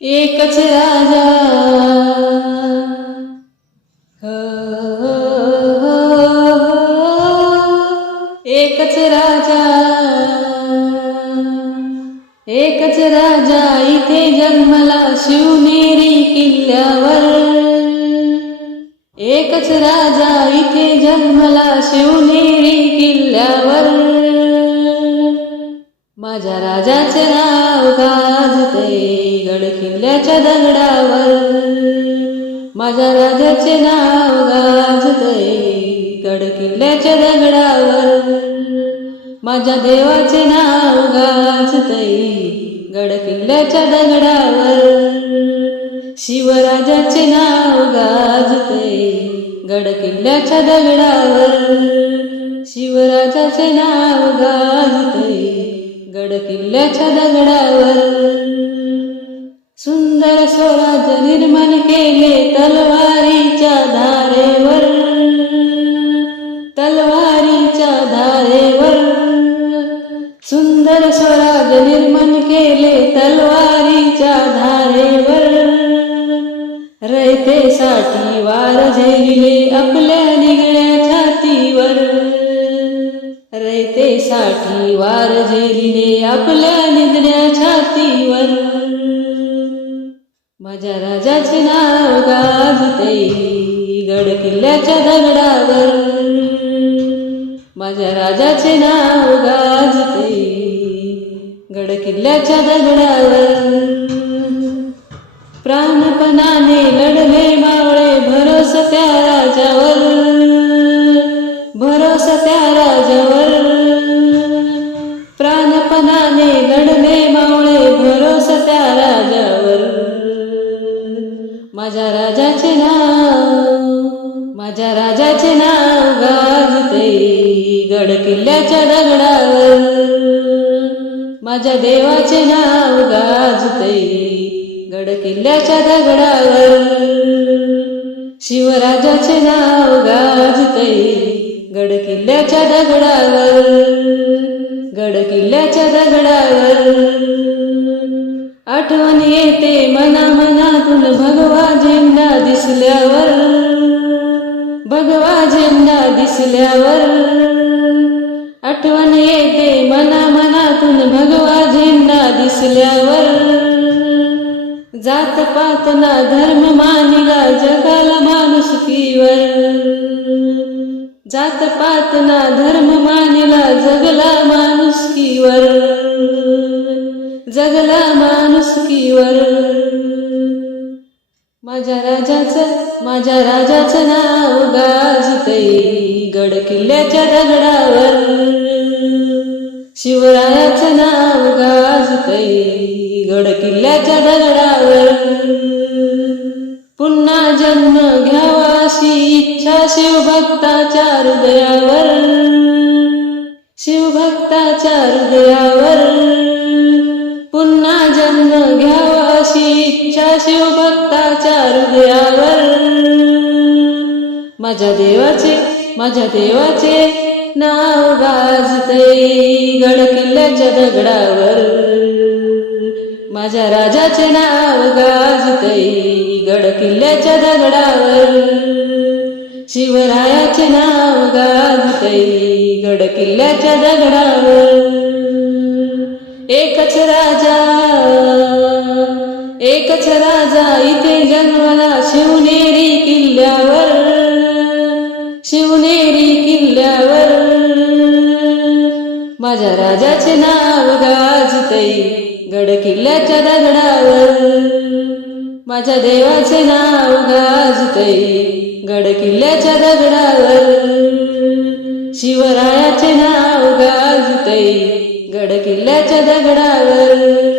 एकच राजा. हो, हो, हो, एकच राजा. एकच राजा इथे जन्मला शिवनेरी किल्ल्यावर. एकच राजा इथे जन्मला शिवनेरी किल्ल्यावर. माझ्या राजाचे नाव गाजते गड किल्ल्याच्या दगडावर. माझ्या राजाचे नाव गाजते गड किल्ल्याच्या दगडावर. माझ्या देवाचे नाव गाजते गड किल्ल्याच्या दगडावर. शिवराजाचे नाव गाजते गड किल्ल्याच्या दगडावर. शिवराजाचे नाव गाजते गड किल्ल्याच्या दगडावर. सुंदर स्वराज निर्माण केले तलवारीच्या धारेवर. तलवारीच्या धारेवर. सुंदर स्वराज निर्माण केले तलवारीच्या धारेवर. रयतेसाठी वार झेलिले आपल्या निगळ्या छातीवर. रयतेसाठी वार झेलिले आपल्या निंदण्या छातीवर. माझ्या राजाचे नाव गाजते गड किल्ल्याच्या दगडावर. माझ्या राजाचे नाव गाजते गड किल्ल्याच्या दगडावर. प्राणपणाने लढले मावळे भरोस त्या राजावर. नाव. माझ्या राजाचे नाव गाजते गड किल्ल्याच्या दगडावर. माझ्या देवाचे नाव गाजते गड किल्ल्याच्या दगडावर. शिवराजाचे नाव गाजते गड किल्ल्याच्या दगडावर. आठवण येते मना मनातून भगवा झेंडा दिसल्यावर. भगवा झेंडा दिसल्यावर. आठवण येते मना मनातून भगवा झेंडा दिसल्यावर. जात पात ना धर्म मानिला जगाला माणुसकीवर जात पात ना धर्म मानिला जगला माणुसकीवर जगला मा माणुसकीवर माझ्या राजाचं माझ्या राजाचं नाव गाजते गड किल्ल्याच्या दगडावर. शिवरायाचं नाव गाजते गड किल्ल्याच्या दगडावर. पुन्हा जन्म घ्यावा अशी इच्छा शिवभक्ताच्या हृदयावर. शिवभक्ताच्या हृदयावर. इच्छा शिवभक्ताच्या हृदयावर. माझ्या देवाचे माझ्या देवाचे नाव गाजते गड किल्ल्याच्या दगडावर. माझ्या राजाचे नाव गाजते गड किल्ल्याच्या दगडावर. शिवरायाचे नाव गाजते गड किल्ल्याच्या दगडावर. एकच राजा एकच राजा इथे जन्मला शिवनेरी किल्ल्यावर. शिवनेरी किल्ल्यावर. माझ्या राजाचे नाव गाजते गड किल्ल्याच्या दगडावर. माझ्या देवाचे नाव गाजते गड किल्ल्याच्या दगडावर. शिवरायाचे नाव गाजते गड किल्ल्याच्या दगडावर.